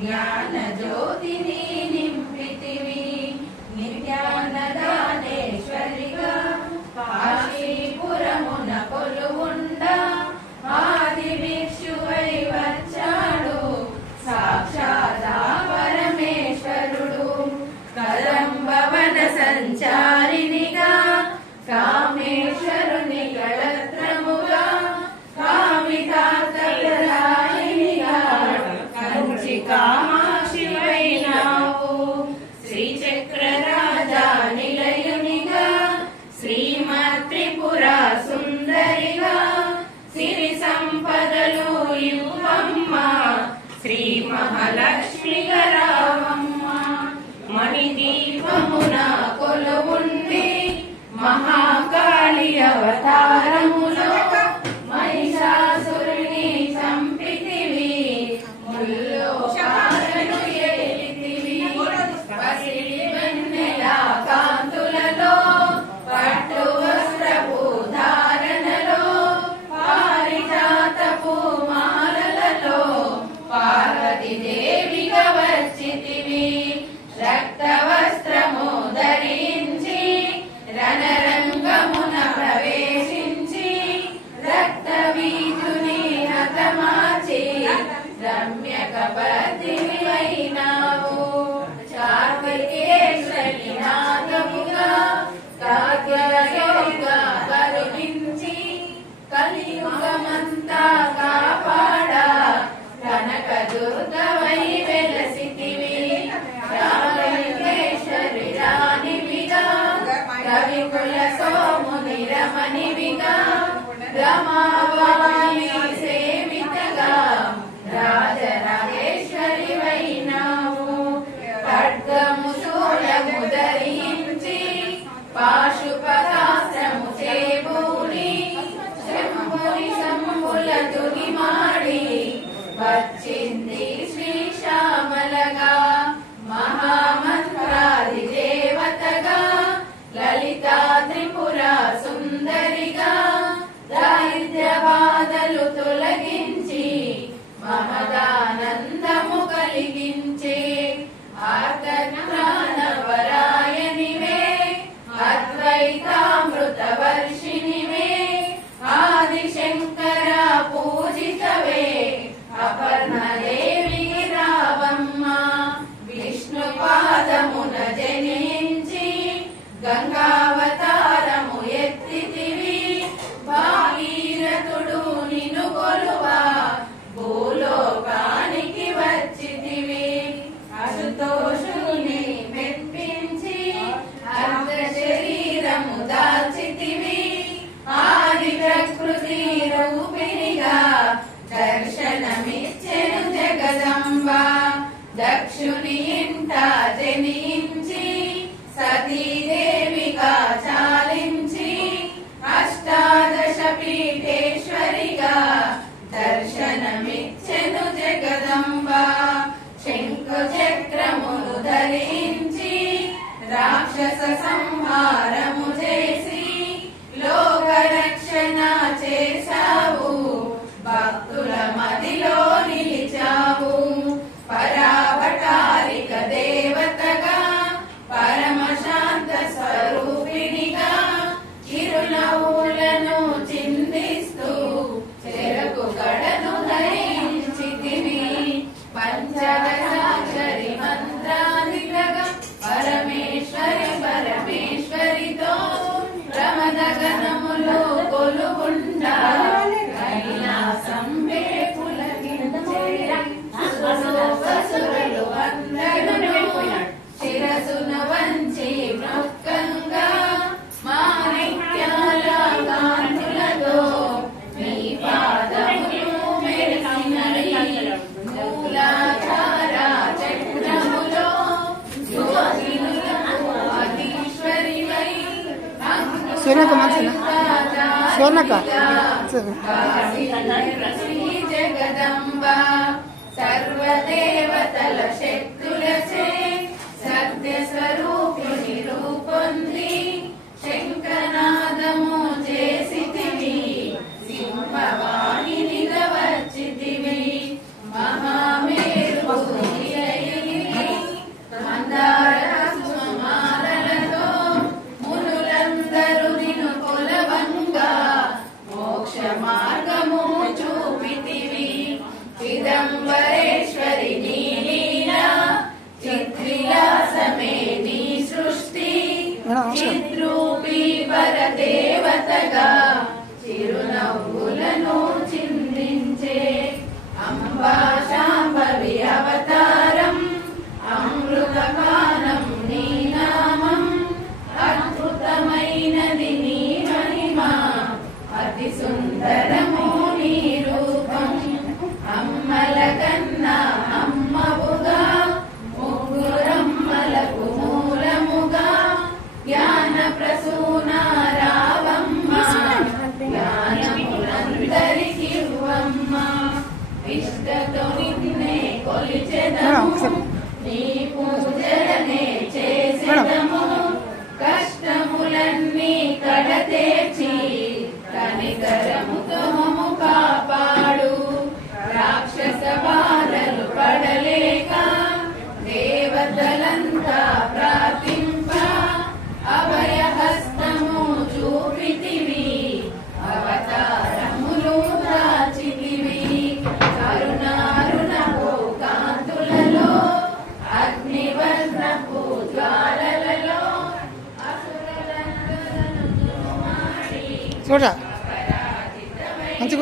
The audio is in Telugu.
జ్ఞాన జ్యోతిని నింపితివి నిత్యాన్నదానేశ్వరిగా కాశీపురమున కొలువుండ ఆది భిక్షువై వచ్చాడు సాక్షాత్ పరమేశ్వరుడు. కదంబవన సంచారినిగా కామేశ్వరుని కళత్రముగా కామితార్థప్రదాయినిగా కంచి కామాక్షివైనావు. శ్రీచక్రరాజా నిలయునిగా శ్రీమత్రిపుర సుందరిగా సిరి సంపదలు ఇవ్వమ్మ శ్రీ మహాలక్ష్మిగా రావమ్మ. మణిదీపమున కొలువుండి మహాకాళి అవతారములో మహిషాసురుని చంపితివి ముల్లోకాలను ఏలితివి. పసిడి వెన్నెల కాంతులలో పట్టు వస్త్రపు ధారణలో పారిజాతపు మాలలలో పార్వతీదేవిగా వచ్చితివి. రక్త వస్త్రము ధరించి రణరంగమున ప్రవేశించి రక్త బీజుని హతమార్చి రమ్యక పతివైనావు. చార్వికేశ్వరి నాగముగా కాగ్యయోగా కరుణించి కలియుగమంతా కాపాడా కనక దుర్గవై వెలసితివి. రామలింగేశ్వరి రాణివిగా కవికుల సోముని రమణివిగా రమావాణి సేవితగా రాజరాజేశ్వరి వైనావు. ఖడ్గము శూలము ధరించి పాశుపతాస్త్రము చేబూని శంభుని శంభుల తుగిమాడి వచ్చింది శ్రీశ్యామలగా మహామంత్రాది దేవతగా లలితా త్రిపుర సుందరిగా దారిద్ర్య బాధలు తొలగించి మహదానందము కలిగించే ఆర్తజ్ఞానపరాయణివే అద్వైతామృత వర్షిణివే ఆదిశంకర పూజితవే అపర్ణదేవి రావమ్మ. విష్ణు పాదమున జనించి గంగావతారము ఎత్తితివి భాగీరథుడు నిన్ను కొలువా భూలోకానికి వచ్చితివి. అశుతోషుని మెప్పించి అర్ధ శరీరము దాల్చితివి ఆది ప్రకృతి రూపిణిగా దర్శనమిచ్చెను జగదంబ. దక్షుని ఇంట జనించి సతీదేవిగా చాలించి అష్టాదశ పీఠేశ్వరిగా దర్శనమిచ్చెను జగదంబ. శంకు చక్రములు ధరించి రాక్షస సంహారము చేసి లోకరక్షణ చేశావు భక్తుల మదిలో నిలిచావు. పరావతారిక దేవతగా పరమశాంత స్వరూపిణిగా చిరునవ్వులను చిందిస్తూ చెరకు గడను ధరించితివి. పంచదశాక్షరి మంత్రాదిగా పరమేశ్వరి పరమేశ్వరితో ప్రమదగనములో కొలువుండా కైలాసంబే పులకించే సురలు అందరూ శిరసును వంచి మొక్కంగా మాణిక్యాల కాంతులతో మీ పాదములు మెరిసినవి. మూలాధార చక్రములో జ్యోతిష్వరివై జగదంబ. సర్వదేవతల శక్తులచే సత్య స్వరూపిణి రూపొంది శంఖనాదము చేసితివి సింహవాహినిగా వచ్చితివి. మహామేరు చల్లగా చిరునవ్వులను చిందించే అంబా శాంభవి అవతారం అమృతపానం నీ నామం అద్భుతమైనది నీ మహిమ అతి సుందరము నీ రూపం అమ్మల కన్నా అమ్మవుగా ముగ్గురమ్మలకు మూలముగా జ్ఞాన ప్రసూన రావమ్మ జ్ఞానములందరికి ఇవ్వమ్మ ఇష్టతో నిన్నే కొలిచెదము నీ పూజలనే చేసెదము కష్టములన్నీ కడతేర్చి కనికరముతో మమ్ము కాపాడు రాక్షస బాధలు పడలేక దేవతలంతా ప్రార్థింప అభయహస్తము చూపితివి అవతారములు దాచితివి కరుణారుణపు కాంతులలో అగ్నివర్ణపు జ్వాలలలో చూడ మంచి